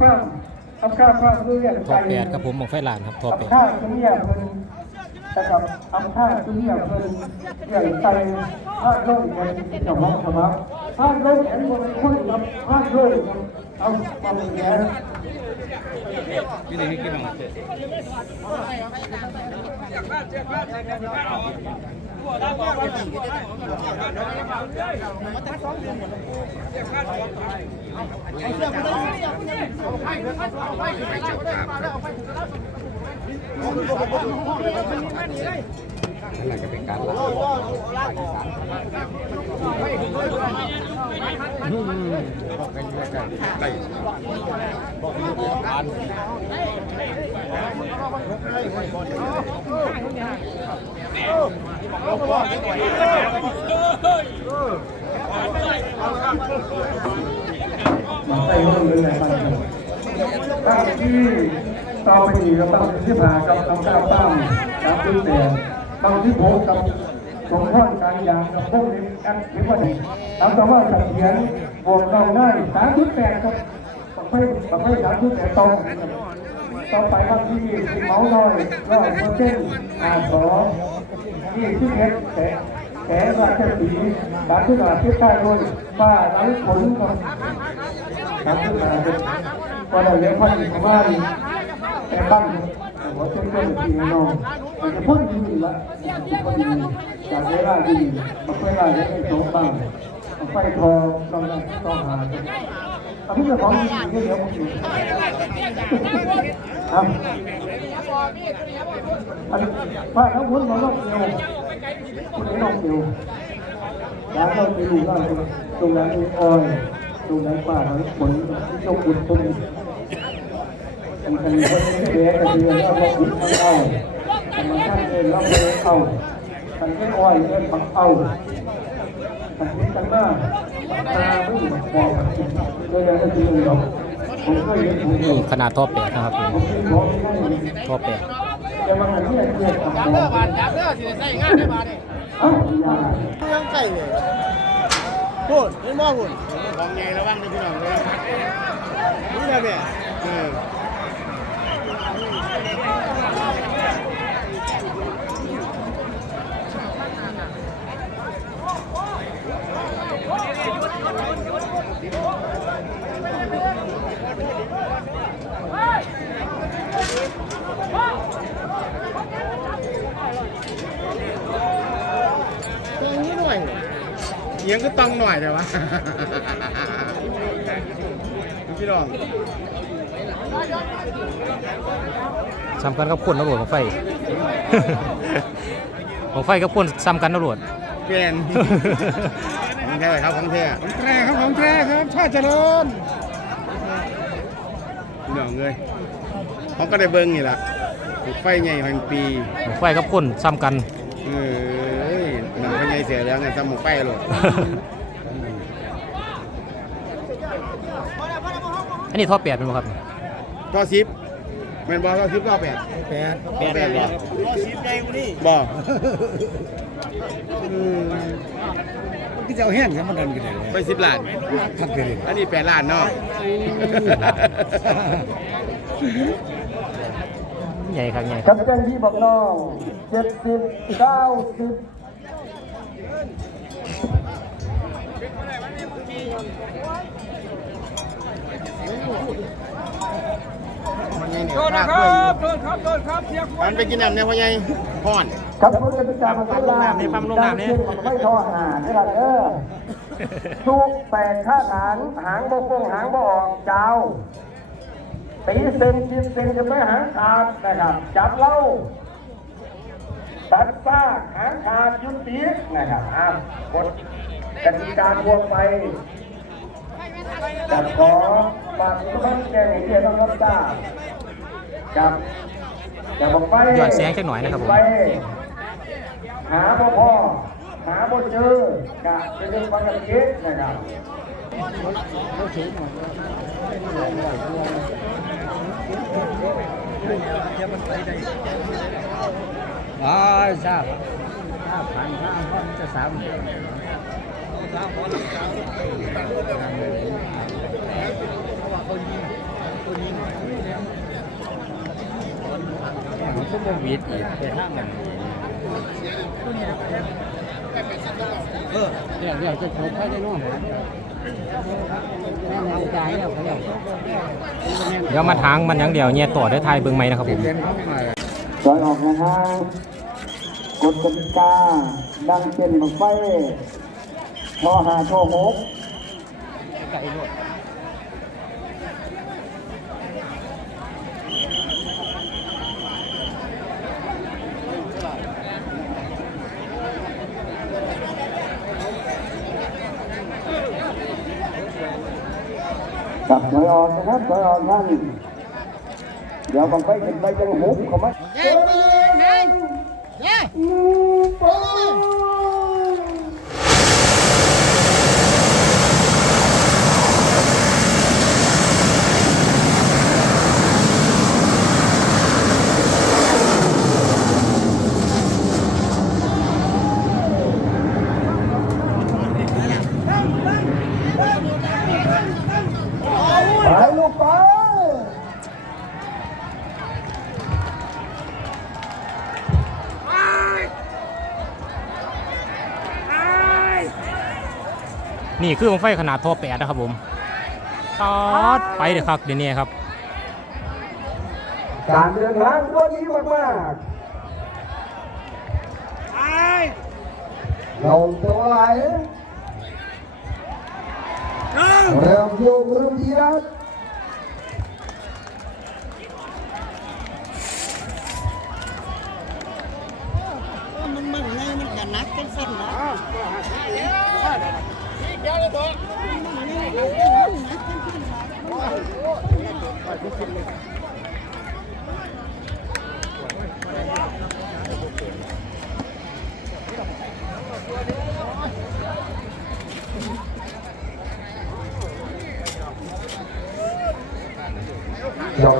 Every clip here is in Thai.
ฟ้าเอาข้าวฟ้าเพื่อเรียกทอแปดครับผมบังไฟลานครับทอเอาแปดข้าวเรียกเพิ่นนะครับเอาข้าวเรียกเพิ่นเรียกไตข้าวโลกกันจะมองสมัครข้าวโลกอันนี้มันคุยกับข้าวโลกเอาเอาอย่าง นี้พี่เด็นกให้กินบ้างเถอะมา ใส่มืองเลยนะครับตั้งที่ต่อไปนี้ก็ตั้งที่ผ่ากับเอาข้าตั้งกับที่แต่ตั้งที่โพกับสมพรการยางกับพวกนี้อันที่ว่านี้ทำต่อว่าขัดเขียนบวกเราได้สามที่แปดครับประเภทประเภทสามที่แปดตรง ต่อไปวันที่สิบเมาหน่อยร้อยเปอร์เซ็นต์อ่าสอที่ที่เอ็ดแต่แต่ราชสีสามที่หาที่ใต้โดยป้าไร้ผลครับครับขึ้นมาเป็นก็เราเลี้ยงพันธุ์ของบ้านแต่บ้านหัวเส้นเส้นที่น้องมันจะพ่นดีละพ่นดีจากเวลาดีมาเวลาจะได้สองบ้างไฟทองต้องต้องหาอันนี้เป็นของดีเดี๋ยวผมดู ครับอันป้าทั้งคนมาลอกเดียวคนนี้ลอกเดียวร้านเราไปดูว่าตรงนั้นอ้อยดูแลป่าทั้งผลที่ต้องบุญตรงนี้มันเป็นคนที่เลี้ยงกันเดือนว่าเราบุญทั้งเอาธรรมชาติเองเราเลยเอาทันไม่อ้อยเล่ปักเอาทันนี้กันหน้าตาไม่หมดบอกเลยแล้วก็คือเราผมเคยเห็ นี่ขนาดท่อแปดนะครับท่อแปดแต่มาหันเนี่ยเกียรติกับเราจับเด้อสิใส่งานได้บาดนี่เอ้าอย่ายังไก่เลยพูดเห็นบ่พูดของใหญ่ระวังนะพี่น้องเลยนี่แหละเนี่ยเออ ตัวนี้หน่อยเอี ยงก็ต้องหน่อยแต่ว่าพี่น้องซ้ำกันกับคนตำรวจบังไฟบังไฟกับคนซ้ำกันตำรวจเปลี่ยนของแท้ครับของแท้ของแท้ครับของแท้ครับชาติเจริญพี่น้องเลยเขาก็ได้เบิ้งนี่แหละไฟใหญ่แห่งปีบังไฟกับคนซ้ำกันเอ้ยหนังไฟใหญ่ เสียแล้วไงจำหมกไฟเลยอันนี้ทอแปดเป็นบ่ครับก็ซิปแมนบอลก็ซิปก็แปดแปดแปดแปดบอก็สิบไงกูนี่บอพี่จะเอาแห้งครับมันดันกันเลยไปสิบล้านทักเลยอันนี้แปดล้านเนาะใหญ่ครับใหญ่คครับรับเจ้าที่บอกน้องเจ็ดสิบเก้าสิบ โทษนะครับโทษครับโทษครับเสียมันไปกินน้ำเนี่ยพ่อใหญ่พ่อนครับผมจะไปจำปั๊มลงน้ำนี่ปั๊มลงน้ำนี่ไม่ทอหานี่ละเออทุกแปดข้าหางหางบ่ฟงหางบ่ออกเจ้าตีเซนจิบเซนจะไม่หางขาดนะครับจับเล่า ตัดซากหางขาดยุตินะครับอะกดกติกาพวงไปจับขอฝากทุกท่านแจ้งให้เรียนต้องรับทราบจับอย่าบอกไปหยอดแสงจักหน่อยนะครับผมไปหาพ่อพ่อหาบ่เจอกะจะเรื่องปกตินะครับอ๋ อ๋อทราบทราบผ่านทางห้องจะสามมันก็บวิดอีกแต่ถ้ามมันเออเดี๋ยวเดี๋ยวจะโชว์ให้ได้น้อง เดี๋ยวมาทางมันอย่างเดียวเนี่ยต่อได้ทายเบิ้งไหมนะครับผมเรียนเข้ามาซอยออกนะฮะกฎกติกาดังเป็นบังไฟพอหาทอหก กับซอยออกนะครับซอยออกท่านเดี๋ยวบังไฟขึ้นไปจังหุบเขาไหม เย้ไปเลยไงเย้ไปเลย ไปลูกไป นี่คือบังไฟขนาดท่อแปดนะครับผมตอดไปเดี๋ยวครับเดี๋ยวนี้ครับการเดินทางก็ดีมากๆเราตัวไหลเริ่มโยกเริ่มดีแล้วมันมึงไงมันกันนักเป็นเส้นนะ หย่อง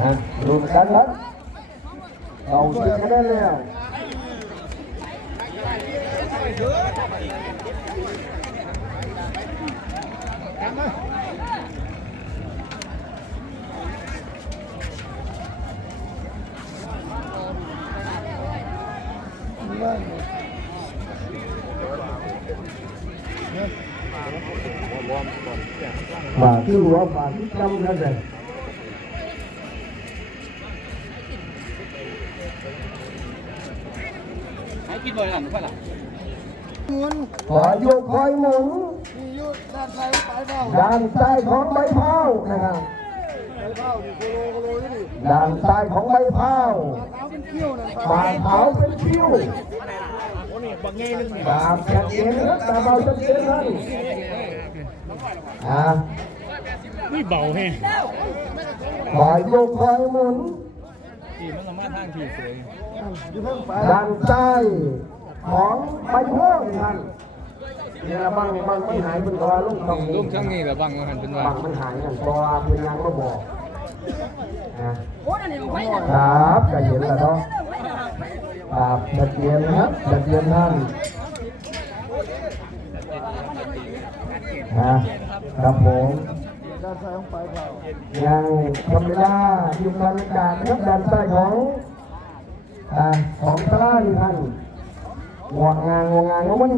นะดูกันครับเอาเสียกั นได้แล้วฝ่าที่รั้วฝ่าที่จำกันเลยให้กินบ่อยกันป่ะล่ะหมุนขอโยกคอยหมุนนี่อยู่ด้านซ้ายไปเปล่าด้านซ้ายของใบเผานะครับไปเปล่าดิโคโลโคโลนี่ดิด้านซ้ายของใบเผาเท้าเป็นเขี้ยวนั่นบาดเผาเป็นคิ้วบาดจัดเจนครับตาเบาจัดเจนท่านอ่านี่เบาแฮงคอยโยกคอยหมุน ที่มันสามาทางที่สวยอยู่เพิ่งไปด้านซ้ของใบเผาท่านเนี่ยบางบางมันหายเป็นตัวลูกตรงนี้ลุงช่างนี่แหละบางมันเป็นว่าบางมันหายกันตัวเป็นยังมาบอกนะครับก็เห็นแล้วเนาะครับจัดเจนครับจัดเจนท่านนะครับผม ยของไปเปล่ายังทำเวลาอยู่บรรยากาศนะครับด้านใต้ของอ่าของตลาดนี่ท่านงวงงานงวงงานงวงมัน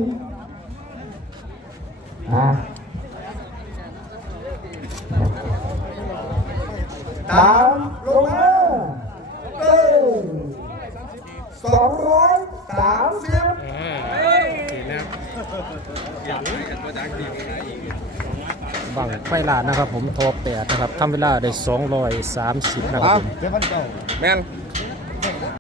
อ่าตามลงมาเต้นสองร้อยสามสิบ บังไฟลาดนะครับผมท่อแปดนะครับทำเวลาได้230นะครับผม แม่น